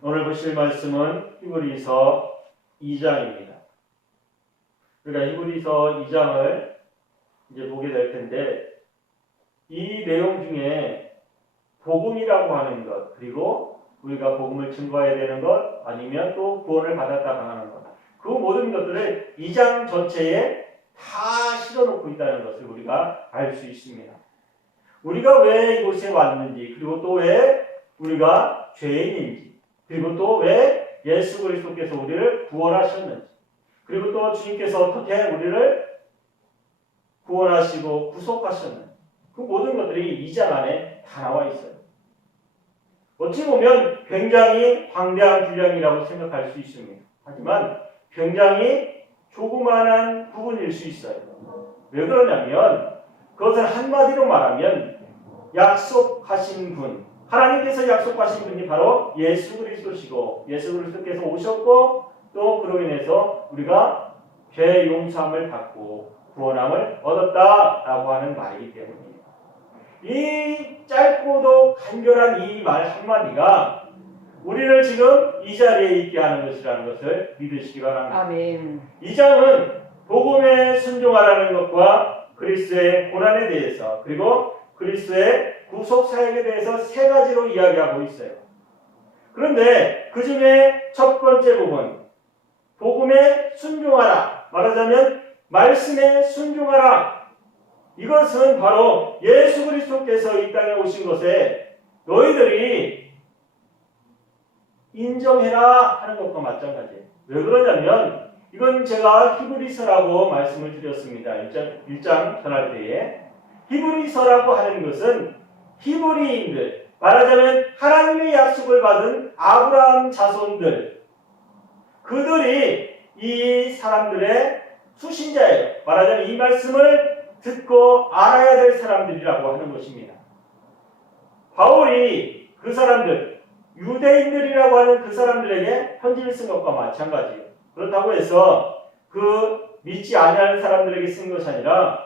오늘 보실 말씀은 히브리서 2장입니다. 그러니까 히브리서 2장을 이제 보게 될 텐데, 이 내용 중에 복음이라고 하는 것, 그리고 우리가 복음을 증거해야 되는 것, 아니면 또 구원을 받았다 강하는 것, 그 모든 것들을 2장 전체에 다 실어놓고 있다는 것을 우리가 알 수 있습니다. 우리가 왜 이곳에 왔는지, 그리고 또 왜 우리가 죄인인지, 그리고 또 왜 예수 그리스도께서 우리를 구원하셨는지, 그리고 또 주님께서 어떻게 우리를 구원하시고 구속하셨는지, 그 모든 것들이 2장 안에 다 나와 있어요. 어찌 보면 굉장히 방대한 분량이라고 생각할 수 있습니다. 하지만 굉장히 조그만한 부분일 수 있어요. 왜 그러냐면 그것을 한마디로 말하면 약속하신 분, 하나님께서 약속하신 분이 바로 예수 그리스도시고, 예수 그리스도께서 오셨고, 또 그로 인해서 우리가 죄 용서함을 받고 구원함을 얻었다라고 하는 말이기 때문입니다. 이 짧고도 간결한 이 말 한마디가 우리를 지금 이 자리에 있게 하는 것이라는 것을 믿으시기 바랍니다. 아멘. 이 장은 복음에 순종하라는 것과 그리스도의 고난에 대해서, 그리고 그리스도의 구속 사역에 대해서 세 가지로 이야기하고 있어요. 그런데 그 중에 첫 번째 부분, 복음에 순종하라, 말하자면 말씀에 순종하라, 이것은 바로 예수 그리스도께서 이 땅에 오신 것에 너희들이 인정해라 하는 것과 마찬가지예요. 왜 그러냐면 이건 제가 히브리서라고 말씀을 드렸습니다. 1장 전할 때에 히브리서라고 하는 것은 히브리인들, 말하자면 하나님의 약속을 받은 아브라함 자손들, 그들이 이 사람들의 수신자예요. 말하자면 이 말씀을 듣고 알아야 될 사람들이라고 하는 것입니다. 바울이 그 사람들, 유대인들이라고 하는 그 사람들에게 편지를 쓴 것과 마찬가지예요. 그렇다고 해서 그 믿지 아니하는 사람들에게 쓴 것이 아니라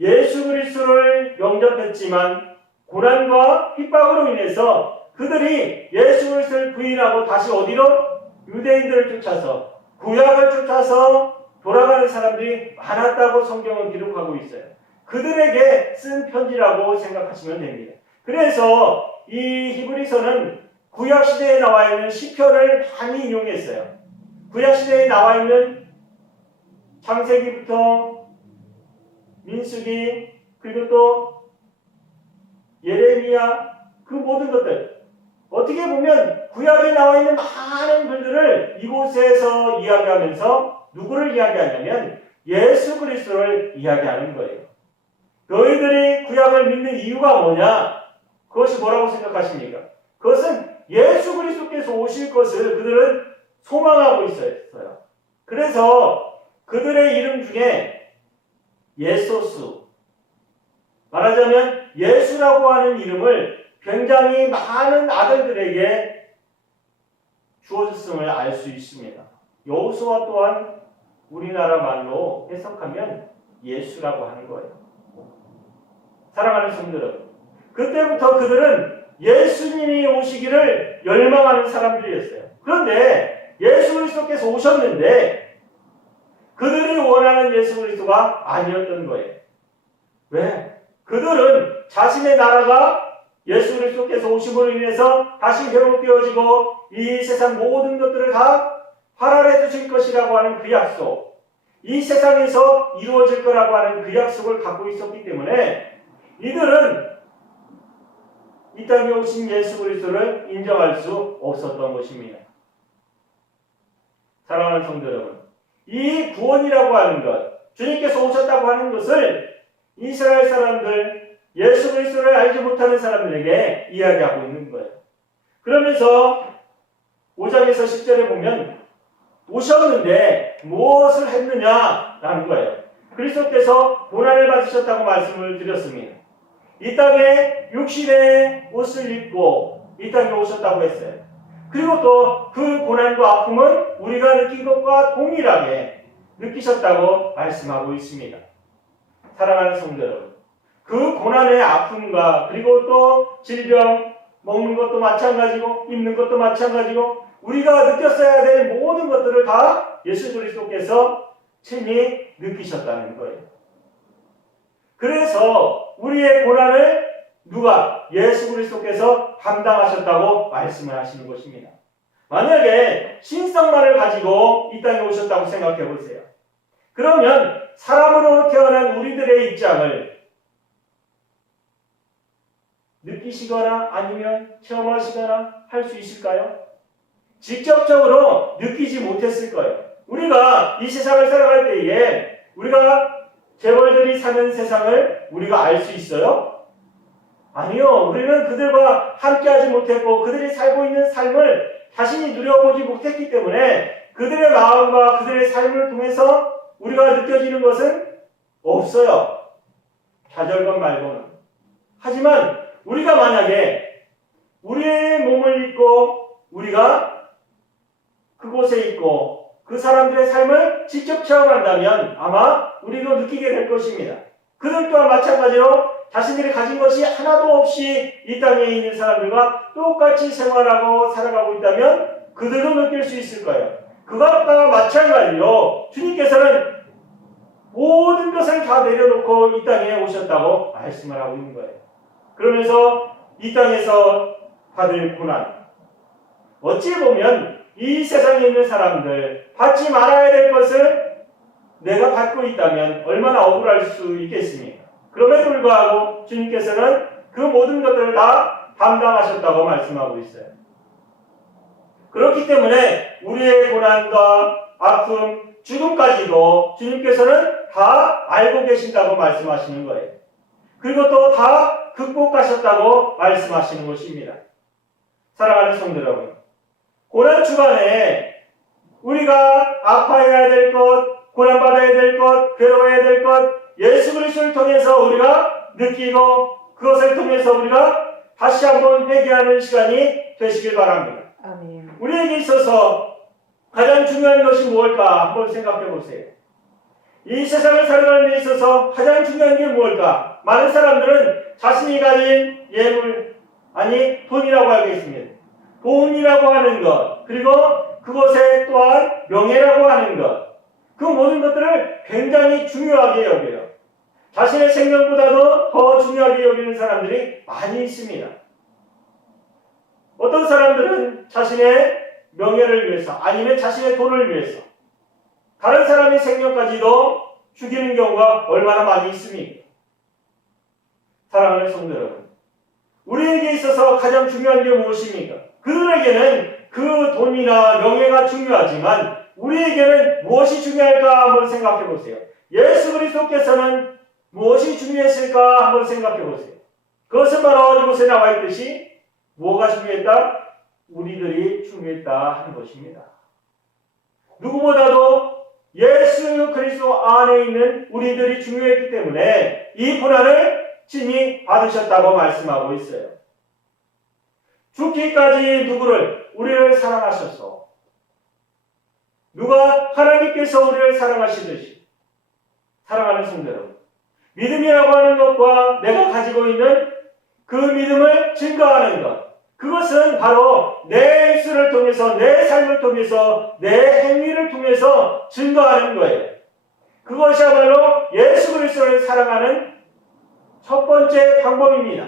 예수 그리스도를 영접했지만 고난과 핍박으로 인해서 그들이 예수 그리스도를 부인하고 다시 어디로? 유대인들을 쫓아서, 구약을 쫓아서 돌아가는 사람들이 많았다고 성경은 기록하고 있어요. 그들에게 쓴 편지라고 생각하시면 됩니다. 그래서 이 히브리서는 구약시대에 나와 있는 시편을 많이 인용했어요. 구약시대에 나와 있는 창세기부터 민수기, 그리고 또 예레미야, 그 모든 것들, 어떻게 보면 구약에 나와 있는 많은 글들을 이곳에서 이야기하면서 누구를 이야기하냐면 예수 그리스도를 이야기하는 거예요. 너희들이 구약을 믿는 이유가 뭐냐? 그것이 뭐라고 생각하십니까? 그것은 예수 그리스도께서 오실 것을 그들은 소망하고 있었어요. 그래서 그들의 이름 중에 예소스, 말하자면 예수라고 하는 이름을 굉장히 많은 아들들에게 주어졌음을 알 수 있습니다. 여호수아 또한 우리나라 말로 해석하면 예수라고 하는 거예요. 사랑하는 성도 여러분, 그때부터 그들은 예수님이 오시기를 열망하는 사람들이었어요. 그런데 예수 그리스도께서 오셨는데 그들이 원하는 예수 그리스도가 아니었던 거예요. 왜? 그들은 자신의 나라가 예수 그리스도께서 오심으로 인해서 다시 회복되어지고 이 세상 모든 것들을 다 활활해 주실 것이라고 하는 그 약속, 이 세상에서 이루어질 거라고 하는 그 약속을 갖고 있었기 때문에 이들은 이 땅에 오신 예수 그리스도를 인정할 수 없었던 것입니다. 사랑하는 성도 여러분, 이 구원이라고 하는 것, 주님께서 오셨다고 하는 것을 이스라엘 사람들, 예수 그리스도를 알지 못하는 사람들에게 이야기하고 있는 거예요. 그러면서 5장에서 10절에 보면 오셨는데 무엇을 했느냐라는 거예요. 그리스도께서 고난을 받으셨다고 말씀을 드렸습니다. 이 땅에 육신의 옷을 입고 이 땅에 오셨다고 했어요. 그리고 또 그 고난과 아픔은 우리가 느낀 것과 동일하게 느끼셨다고 말씀하고 있습니다. 사랑하는 성도 여러분, 그 고난의 아픔과 그리고 또 질병, 먹는 것도 마찬가지고 입는 것도 마찬가지고 우리가 느꼈어야 될 모든 것들을 다 예수 그리스도께서 친히 느끼셨다는 거예요. 그래서 우리의 고난을 누가? 예수 그리스도께서 감당하셨다고 말씀을 하시는 것입니다. 만약에 신성만을 가지고 이 땅에 오셨다고 생각해 보세요. 그러면 사람으로 태어난 우리들의 입장을 느끼시거나 아니면 체험하시거나 할 수 있을까요? 직접적으로 느끼지 못했을 거예요. 우리가 이 세상을 살아갈 때에 우리가 재벌들이 사는 세상을 우리가 알 수 있어요? 아니요. 우리는 그들과 함께하지 못했고 그들이 살고 있는 삶을 자신이 누려보지 못했기 때문에 그들의 마음과 그들의 삶을 통해서 우리가 느껴지는 것은 없어요. 좌절감 말고는. 하지만 우리가 만약에 우리의 몸을 입고 우리가 그곳에 있고 그 사람들의 삶을 직접 체험한다면 아마 우리도 느끼게 될 것입니다. 그들 또한 마찬가지로 자신들이 가진 것이 하나도 없이 이 땅에 있는 사람들과 똑같이 생활하고 살아가고 있다면 그들도 느낄 수 있을 거예요. 그것과 마찬가지로 주님께서는 모든 것을 다 내려놓고 이 땅에 오셨다고 말씀을 하고 있는 거예요. 그러면서 이 땅에서 받을 고난, 어찌 보면 이 세상에 있는 사람들 받지 말아야 될 것을 내가 받고 있다면 얼마나 억울할 수 있겠습니까? 그럼에도 불구하고 주님께서는 그 모든 것들을 다 담당하셨다고 말씀하고 있어요. 그렇기 때문에 우리의 고난과 아픔, 죽음까지도 주님께서는 다 알고 계신다고 말씀하시는 거예요. 그리고 또 다 극복하셨다고 말씀하시는 것입니다. 사랑하는 성도 여러분, 고난 주간에 우리가 아파해야 될 것, 고난받아야 될 것, 괴로워야 될 것, 예수 그리스도를 통해서 우리가 느끼고 그것을 통해서 우리가 다시 한번 회개하는 시간이 되시길 바랍니다. 아멘. 우리에게 있어서 가장 중요한 것이 무엇일까 한번 생각해 보세요. 이 세상을 살아가는 데 있어서 가장 중요한 게 무엇일까? 많은 사람들은 자신이 가진 예물, 아니 돈이라고 알고 있습니다. 돈이라고 하는 것, 그리고 그것에 또한 명예라고 하는 것, 그 모든 것들을 굉장히 중요하게 여겨요. 자신의 생명보다도 더 중요하게 여기는 사람들이 많이 있습니다. 어떤 사람들은 자신의 명예를 위해서 아니면 자신의 돈을 위해서 다른 사람의 생명까지도 죽이는 경우가 얼마나 많이 있습니까? 사랑하는 성도 여러분, 우리에게 있어서 가장 중요한 게 무엇입니까? 그들에게는 그 돈이나 명예가 중요하지만 우리에게는 무엇이 중요할까 한번 생각해 보세요. 예수 그리스도께서는 무엇이 중요했을까 한번 생각해 보세요. 그것은 바로 이곳에 나와 있듯이 뭐가 중요했다? 우리들이 중요했다 하는 것입니다. 누구보다도 예수 그리스도 안에 있는 우리들이 중요했기 때문에 이 고난을 친히 받으셨다고 말씀하고 있어요. 죽기까지 누구를? 우리를 사랑하셔서 누가 하나님께서 우리를 사랑하시듯이 사랑하는 성도 여러분, 믿음이라고 하는 것과 내가 가지고 있는 그 믿음을 증거하는 것, 그것은 바로 내 입술을 통해서 내 삶을 통해서 내 행위를 통해서 증거하는 거예요. 그것이야말로 예수 그리스도를 사랑하는 첫 번째 방법입니다.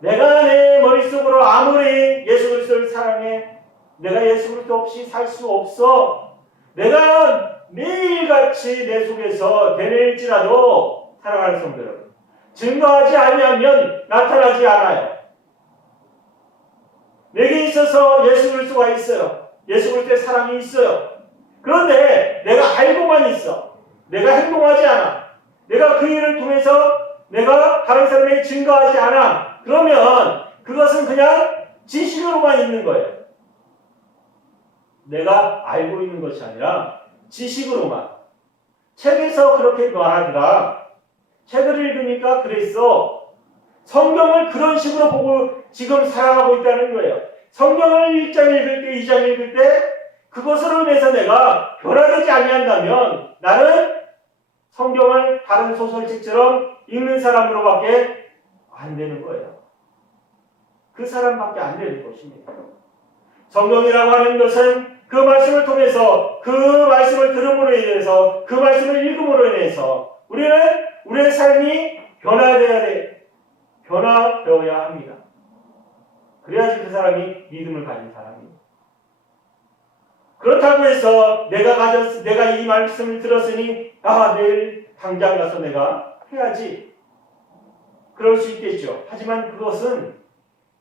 내가 내 머릿속으로 아무리 예수 그리스도를 사랑해, 내가 예수 그리스도 없이 살 수 없어, 내가 매일같이 내 속에서 되뇌일지라도 사랑하는 성도 여러분, 증거하지 아니하면 나타나지 않아요. 내게 있어서 예수 그리스도가 있어요. 예수 그리스도의 사랑이 있어요. 그런데 내가 알고만 있어. 내가 행동하지 않아. 내가 그 일을 통해서 내가 다른 사람에게 증거하지 않아. 그러면 그것은 그냥 지식으로만 있는 거예요. 내가 알고 있는 것이 아니라 지식으로만. 책에서 그렇게 말하더라. 책을 읽으니까 그랬어. 성경을 그런 식으로 보고 지금 살아가고 있다는 거예요. 성경을 1장 읽을 때, 2장 읽을 때 그것으로 인해서 내가 변화되지 아니한다면 나는 성경을 다른 소설책처럼 읽는 사람으로밖에 안 되는 거예요. 그 사람밖에 안 될 것입니다. 성경이라고 하는 것은 그 말씀을 통해서 그 말씀을 들음으로 인해서 그 말씀을 읽음으로 인해서 우리는 우리의 삶이 변화되어야 합니다. 그래야지 그 사람이 믿음을 가진 사람입니다. 그렇다고 해서 내가 이 말씀을 들었으니 내일 당장 가서 내가 해야지. 그럴 수 있겠죠. 하지만 그것은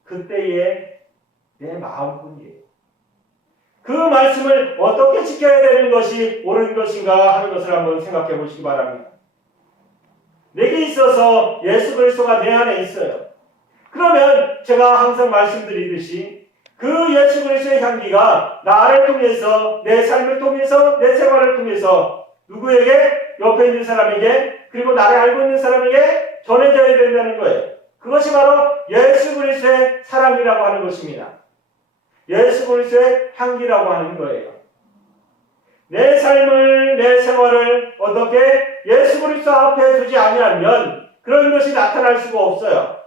그때의 내 마음뿐이에요. 그 말씀을 어떻게 지켜야 되는 것이 옳은 것인가 하는 것을 한번 생각해 보시기 바랍니다. 내게 있어서 예수 그리스도가 내 안에 있어요. 그러면 제가 항상 말씀드리듯이 그 예수 그리스도의 향기가 나를 통해서 내 삶을 통해서 내 생활을 통해서 누구에게? 옆에 있는 사람에게 그리고 나를 알고 있는 사람에게 전해져야 된다는 거예요. 그것이 바로 예수 그리스도의 사랑이라고 하는 것입니다. 예수 그리스도의 향기라고 하는 거예요. 내 삶을 내 생활을 어떻게 예수 그리스도 앞에 두지 아니하면 그런 것이 나타날 수가 없어요.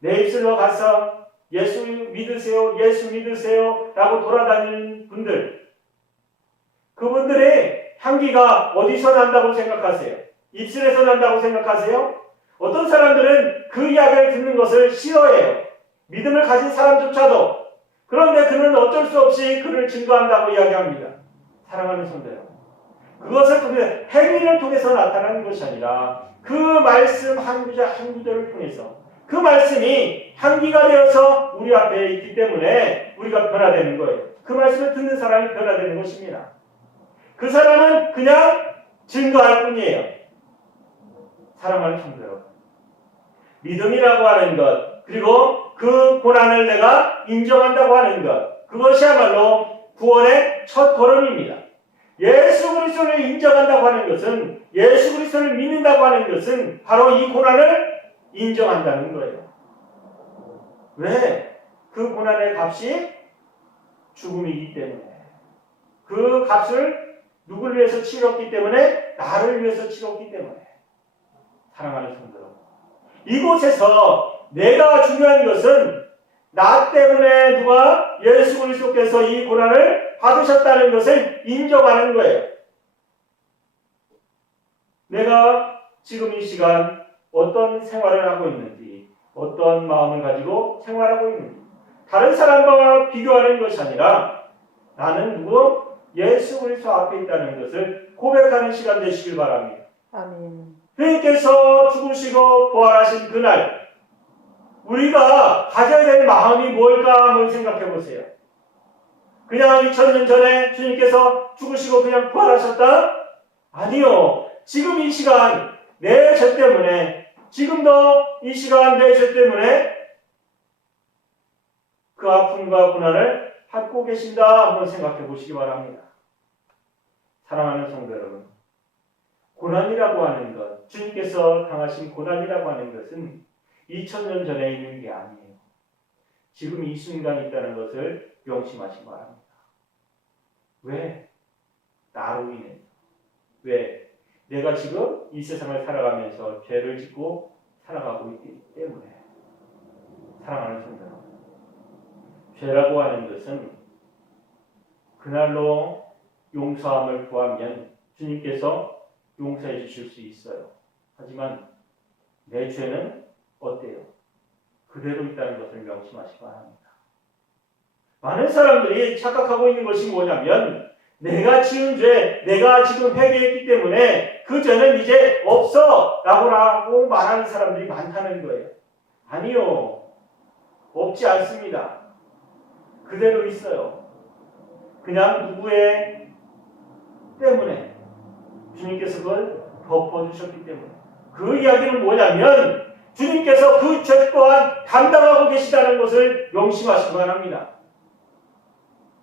내 입술로 가서 예수 믿으세요, 예수 믿으세요 라고 돌아다니는 분들, 그분들의 향기가 어디서 난다고 생각하세요? 입술에서 난다고 생각하세요? 어떤 사람들은 그 이야기를 듣는 것을 싫어해요. 믿음을 가진 사람조차도. 그런데 그는 어쩔 수 없이 그를 증거한다고 이야기합니다. 사랑하는 성도 여러분, 그것을 통해 행위를 통해서 나타나는 것이 아니라 그 말씀 한 구절 한 구절을 통해서 그 말씀이 향기가 되어서 우리 앞에 있기 때문에 우리가 변화되는 거예요. 그 말씀을 듣는 사람이 변화되는 것입니다. 그 사람은 그냥 증거할 뿐이에요. 사랑하는 성도 여러분, 믿음이라고 하는 것, 그리고 그 고난을 내가 인정한다고 하는 것, 그것이야말로 구원의 첫 걸음입니다. 예수 그리스도를 인정한다고 하는 것은, 예수 그리스도를 믿는다고 하는 것은 바로 이 고난을 인정한다는 거예요. 왜? 그 고난의 값이 죽음이기 때문에. 그 값을 누구를 위해서 치렀기 때문에? 나를 위해서 치렀기 때문에. 사랑하는 성도 여러분, 이곳에서 내가 중요한 것은 나 때문에 누가 예수 그리스도께서 이 고난을 받으셨다는 것을 인정하는 거예요. 내가 지금 이 시간 어떤 생활을 하고 있는지, 어떤 마음을 가지고 생활하고 있는지, 다른 사람과 비교하는 것이 아니라 나는 누구? 예수 그리스도 앞에 있다는 것을 고백하는 시간 되시길 바랍니다. 아멘. 주님께서 죽으시고 부활하신 그날, 우리가 가져야 될 마음이 뭘까 한번 생각해 보세요. 그냥 2000년 전에 주님께서 죽으시고 그냥 부활하셨다? 아니요. 지금 이 시간 내 죄 때문에, 지금도 이 시간 내 죄 때문에 그 아픔과 고난을 받고 계신다 한번 생각해 보시기 바랍니다. 사랑하는 성도 여러분, 고난이라고 하는 것, 주님께서 당하신 고난이라고 하는 것은 2000년 전에 있는 게 아니에요. 지금 이 순간에 있다는 것을 명심하시기 바랍니다. 왜? 나로 인해. 왜? 내가 지금 이 세상을 살아가면서 죄를 짓고 살아가고 있기 때문에. 사랑하는 성도 여러분, 죄라고 하는 것은 그날로 용서함을 구하면 주님께서 용서해 주실 수 있어요. 하지만 내 죄는 어때요? 그대로 있다는 것을 명심하시기 바랍니다. 많은 사람들이 착각하고 있는 것이 뭐냐면 내가 지은 죄, 내가 지금 회개했기 때문에 그 죄는 이제 없어 라고 말하는 사람들이 많다는 거예요. 아니요. 없지 않습니다. 그대로 있어요. 그냥 누구의 때문에 주님께서 그걸 덮어주셨기 때문에. 그 이야기는 뭐냐면 주님께서 그 죄 또한 담당하고 계시다는 것을 명심하시기 바랍니다.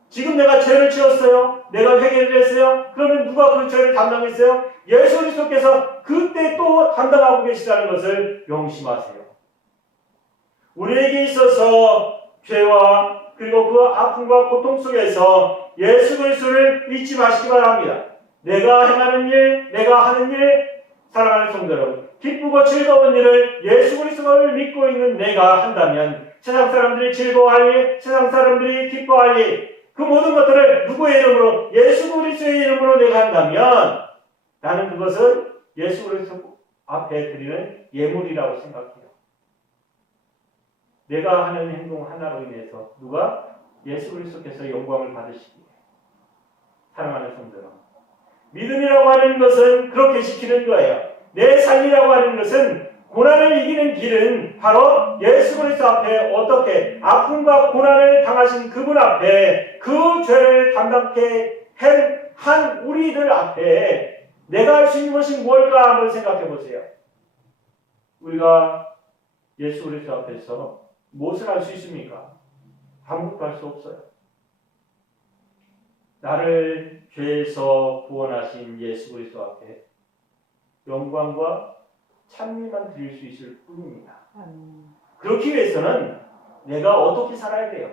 지금 내가 죄를 지었어요. 내가 회개를 했어요. 그러면 누가 그 죄를 담당했어요? 예수 그리스도께서 그때 또 담당하고 계시다는 것을 명심하세요. 우리에게 있어서 죄와 그리고 그 아픔과 고통 속에서 예수 그리스도를 잊지 마시기 바랍니다. 내가 행하는 일, 내가 하는 일, 사랑하는 성도 여러분, 기쁘고 즐거운 일을 예수 그리스도를 믿고 있는 내가 한다면 세상 사람들이 즐거워할 일, 세상 사람들이 기뻐할 일, 그 모든 것들을 누구의 이름으로? 예수 그리스도의 이름으로 내가 한다면 나는 그것을 예수 그리스도 앞에 드리는 예물이라고 생각해요. 내가 하는 행동 하나로 인해서 누가? 예수 그리스도께서 영광을 받으시기에. 사랑하는 성도들, 믿음이라고 하는 것은 그렇게 지키는 거예요. 내 삶이라고 하는 것은 고난을 이기는 길은 바로 예수 그리스도 앞에 어떻게 아픔과 고난을 당하신 그분 앞에 그 죄를 담당케 한 우리들 앞에 내가 할 수 있는 것이 무엇일까 한번 생각해 보세요. 우리가 예수 그리스도 앞에서 무엇을 할 수 있습니까? 아무것도 할 수 없어요. 나를 죄에서 구원하신 예수 그리스도 앞에 영광과 찬미만 드릴 수 있을 뿐입니다. 그렇기 위해서는 내가 어떻게 살아야 돼요?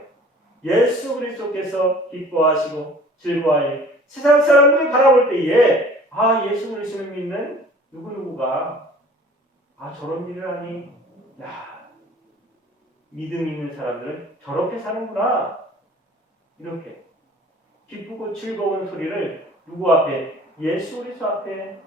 예수 그리스도께서 기뻐하시고 즐거워하여 세상 사람들이 바라볼 때에 예수 그리스도를 믿는 누구누구가 저런 일을 하니 믿음 있는 사람들은 저렇게 사는구나. 이렇게 기쁘고 즐거운 소리를 누구 앞에? 예수 그리스도 앞에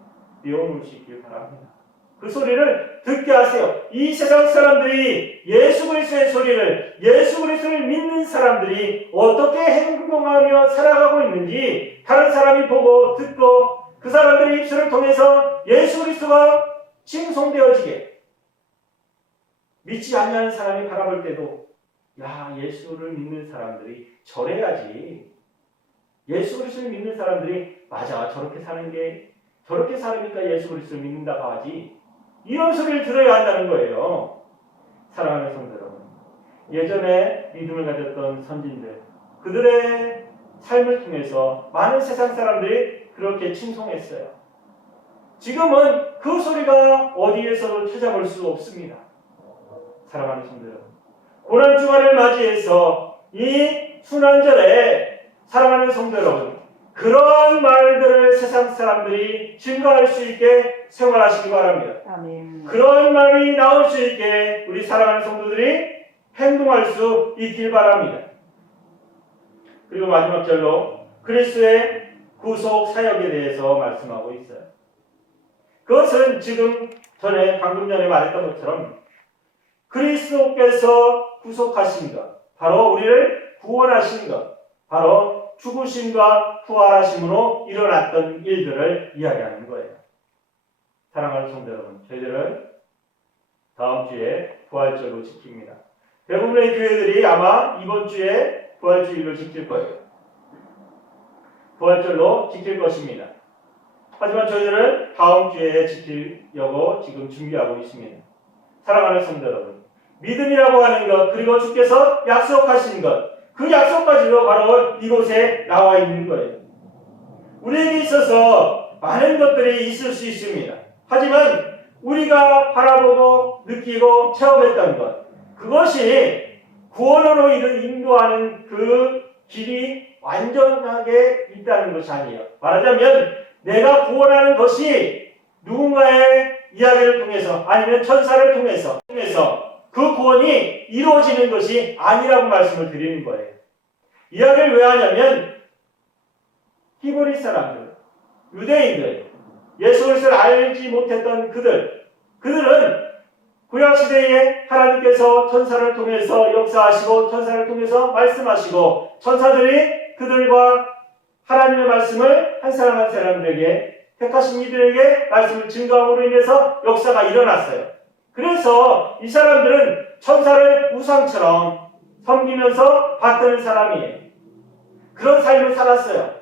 내어놓을 수 있길 바랍니다. 그 소리를 듣게 하세요. 이 세상 사람들이 예수 그리스도의 소리를, 예수 그리스도를 믿는 사람들이 어떻게 행동하며 살아가고 있는지 다른 사람이 보고 듣고 그 사람들의 입술을 통해서 예수 그리스도가 칭송되어지게, 믿지 않는 사람이 바라볼 때도 예수를 믿는 사람들이 저래야지, 예수 그리스도를 믿는 사람들이 맞아, 저렇게 사는 게 저렇게 살으니까 예수 그리스도를 믿는다고 하지, 이런 소리를 들어야 한다는 거예요. 사랑하는 성도 여러분, 예전에 믿음을 가졌던 선진들, 그들의 삶을 통해서 많은 세상 사람들이 그렇게 칭송했어요. 지금은 그 소리가 어디에서도 찾아볼 수 없습니다. 사랑하는 성도 여러분, 고난 주간을 맞이해서 이 순환절에 사랑하는 성도 여러분, 그런 말들을 세상 사람들이 증거할 수 있게 생활하시기 바랍니다. 아멘. 그런 말이 나올 수 있게 우리 사랑하는 성도들이 행동할 수 있길 바랍니다. 그리고 마지막 절로 그리스도의 구속 사역에 대해서 말씀하고 있어요. 그것은 지금 방금 전에 말했던 것처럼 그리스도께서 구속하신 것, 바로 우리를 구원하신 것, 바로 죽으심과 부활하심으로 일어났던 일들을 이야기하는 거예요. 사랑하는 성도 여러분, 저희들은 다음 주에 부활절로 지킵니다. 대부분의 교회들이 아마 이번 주에 부활주일로 지킬 거예요. 부활절로 지킬 것입니다. 하지만 저희들은 다음 주에 지키려고 지금 준비하고 있습니다. 사랑하는 성도 여러분, 믿음이라고 하는 것, 그리고 주께서 약속하신 것, 그 약속까지도 바로 이곳에 나와 있는 거예요. 우리에게 있어서 많은 것들이 있을 수 있습니다. 하지만 우리가 바라보고 느끼고 체험했던 것, 그것이 구원으로 인도하는 그 길이 완전하게 있다는 것이 아니에요. 말하자면 내가 구원하는 것이 누군가의 이야기를 통해서 아니면 천사를 통해서 그 구원이 이루어지는 것이 아니라고 말씀을 드리는 거예요. 이야기를 왜 하냐면 히브리 사람들, 유대인들, 예수 그리스도를 알지 못했던 그들은 구약시대에 하나님께서 천사를 통해서 역사하시고 천사를 통해서 말씀하시고 천사들이 그들과 하나님의 말씀을 한 사람 한 사람들에게 택하신 이들에게 말씀을 증거함으로 인해서 역사가 일어났어요. 그래서 이 사람들은 천사를 우상처럼 섬기면서 받드는 사람이에요. 그런 삶을 살았어요.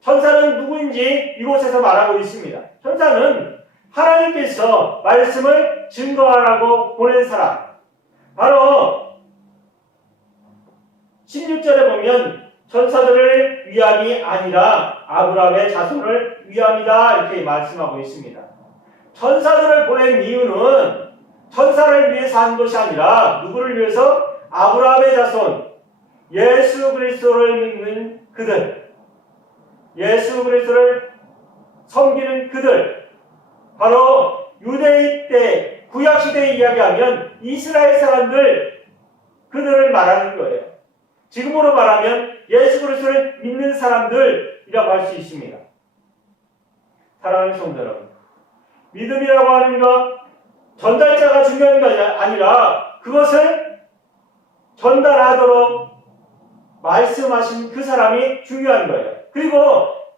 천사는 누구인지 이곳에서 말하고 있습니다. 천사는 하나님께서 말씀을 증거하라고 보낸 사람. 바로 16절에 보면 천사들을 위함이 아니라 아브라함의 자손을 위함이다 이렇게 말씀하고 있습니다. 천사들을 보낸 이유는 천사를 위해서 한 것이 아니라 누구를 위해서? 아브라함의 자손, 예수 그리스도를 믿는 그들, 예수 그리스도를 섬기는 그들, 바로 유대인 때 구약시대에 이야기하면 이스라엘 사람들, 그들을 말하는 거예요. 지금으로 말하면 예수 그리스도를 믿는 사람들이라고 할 수 있습니다. 사랑하는 성도 여러분, 믿음이라고 하는 것, 전달자가 중요한 것이 아니라 그것을 전달하도록 말씀하신 그 사람이 중요한 거예요. 그리고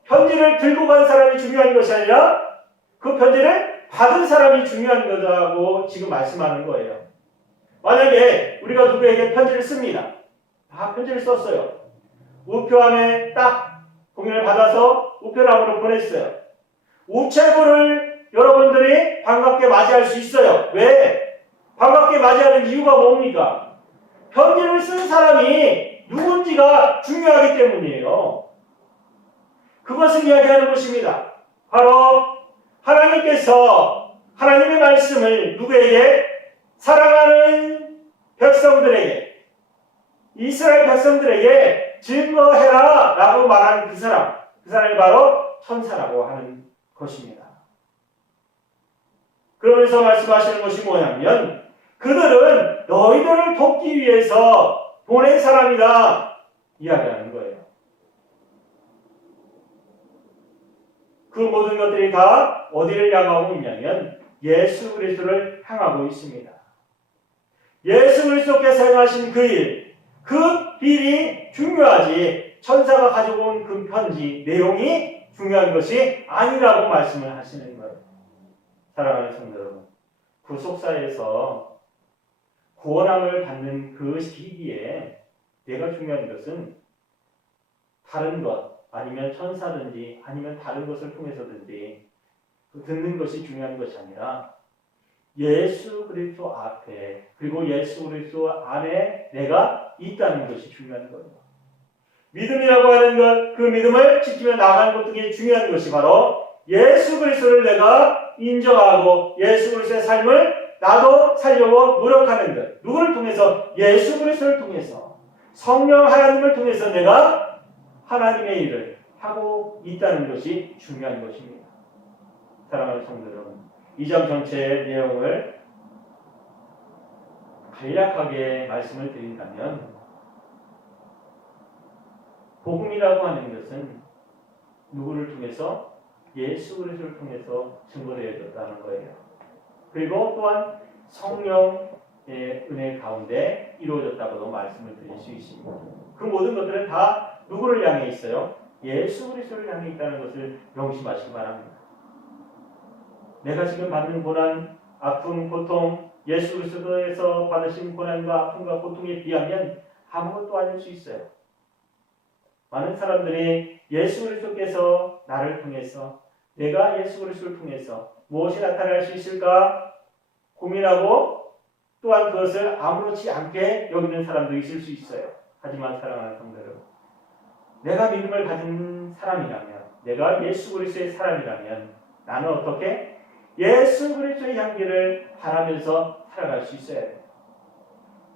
편지를 들고 간 사람이 중요한 것이 아니라 그 편지를 받은 사람이 중요한 거라고 지금 말씀하는 거예요. 만약에 우리가 누구에게 편지를 씁니다. 다 편지를 썼어요. 우표함에 딱 공연을 받아서 우표함으로 보냈어요. 우체부를 여러분들이 반갑게 맞이할 수 있어요. 왜? 반갑게 맞이하는 이유가 뭡니까? 편지를 쓴 사람이 누군지가 중요하기 때문이에요. 그것을 이야기하는 것입니다. 바로 하나님께서 하나님의 말씀을 누구에게? 사랑하는 백성들에게, 이스라엘 백성들에게 증거해라 라고 말하는 그 사람이 바로 천사라고 하는 것입니다. 그러면서 말씀하시는 것이 뭐냐면 그들은 너희들을 돕기 위해서 보낸 사람이다 이야기하는 거예요. 그 모든 것들이 다 어디를 향하고 있냐면 예수 그리스도를 향하고 있습니다. 예수 그리스도께서 행하신 그 일, 그 일이 중요하지 천사가 가지고 온 그 편지 내용이 중요한 것이 아니라고 말씀을 하시는 거예요. 사랑하는 성도 여러분, 구속사에서 구원함을 받는 그 시기에 내가 중요한 것은 다른 것, 아니면 천사든지 아니면 다른 것을 통해서든지 듣는 것이 중요한 것이 아니라 예수 그리스도 앞에 그리고 예수 그리스도 안에 내가 있다는 것이 중요한 거예요. 믿음이라고 하는 것, 그 믿음을 지키며 나아가는 것 중에 중요한 것이 바로 예수 그리스도를 내가 인정하고 예수 그리스도의 삶을 나도 살려고 노력하는 것. 누구를 통해서? 예수 그리스도를 통해서, 성령 하나님을 통해서 내가 하나님의 일을 하고 있다는 것이 중요한 것입니다. 사랑하는 성도 여러분, 이 장 전체의 내용을 간략하게 말씀을 드린다면 복음이라고 하는 것은 누구를 통해서? 예수 그리스도를 통해서 증거되어졌다는 거예요. 그리고 또한 성령의 은혜 가운데 이루어졌다고도 말씀을 드릴 수 있습니다. 그 모든 것들은 다 누구를 향해 있어요? 예수 그리스도를 향해 있다는 것을 명심하시기 바랍니다. 내가 지금 받는 고난, 아픔, 고통, 예수 그리스도에서 받으신 고난과 아픔과 고통에 비하면 아무것도 아닐 수 있어요. 많은 사람들이 예수 그리스도께서 나를 통해서, 내가 예수 그리스도를 통해서 무엇이 나타날 수 있을까 고민하고 또한 그것을 아무렇지 않게 여기는 사람도 있을 수 있어요. 하지만 사랑하는 성도 여러분, 내가 믿음을 가진 사람이라면, 내가 예수 그리스도의 사람이라면 나는 어떻게? 예수 그리스도의 향기를 바라면서 살아갈 수 있어야 돼요.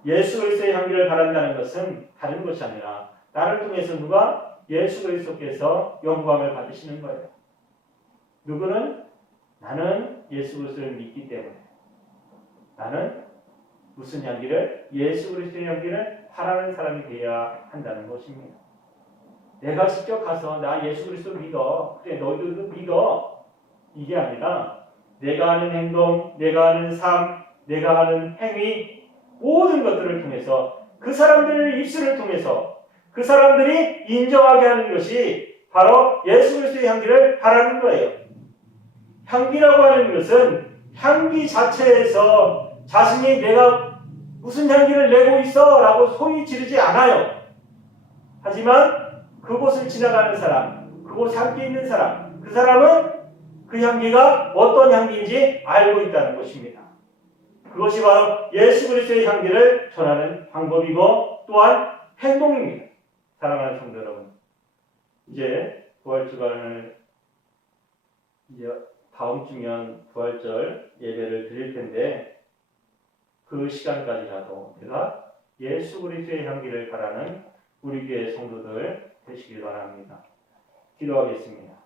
예수 그리스도의 향기를 바란다는 것은 다른 것이 아니라 나를 통해서 누가? 예수 그리스도께서 영광을 받으시는 거예요. 누구는? 나는 예수 그리스도를 믿기 때문에. 나는 무슨 향기를? 예수 그리스도의 향기를 바라는 사람이 되어야 한다는 것입니다. 내가 직접 가서 나 예수 그리스도를 믿어. 그래, 너희들도 믿어. 이게 아니라 내가 하는 행동, 내가 하는 삶, 내가 하는 행위, 모든 것들을 통해서 그 사람들의 입술을 통해서 그 사람들이 인정하게 하는 것이 바로 예수 그리스도의 향기를 바라는 거예요. 향기라고 하는 것은 향기 자체에서 자신이 내가 무슨 향기를 내고 있어 라고 소리 지르지 않아요. 하지만 그곳을 지나가는 사람, 그곳 함께 있는 사람, 그 사람은 그 향기가 어떤 향기인지 알고 있다는 것입니다. 그것이 바로 예수 그리스도의 향기를 전하는 방법이고 또한 행동입니다. 사랑하는 성도 여러분, 이제 부활주간을 다음 주면 부활절 예배를 드릴 텐데 그 시간까지라도 내가 예수 그리스도의 향기를 바라는 우리 교회 성도들 되시길 바랍니다. 기도하겠습니다.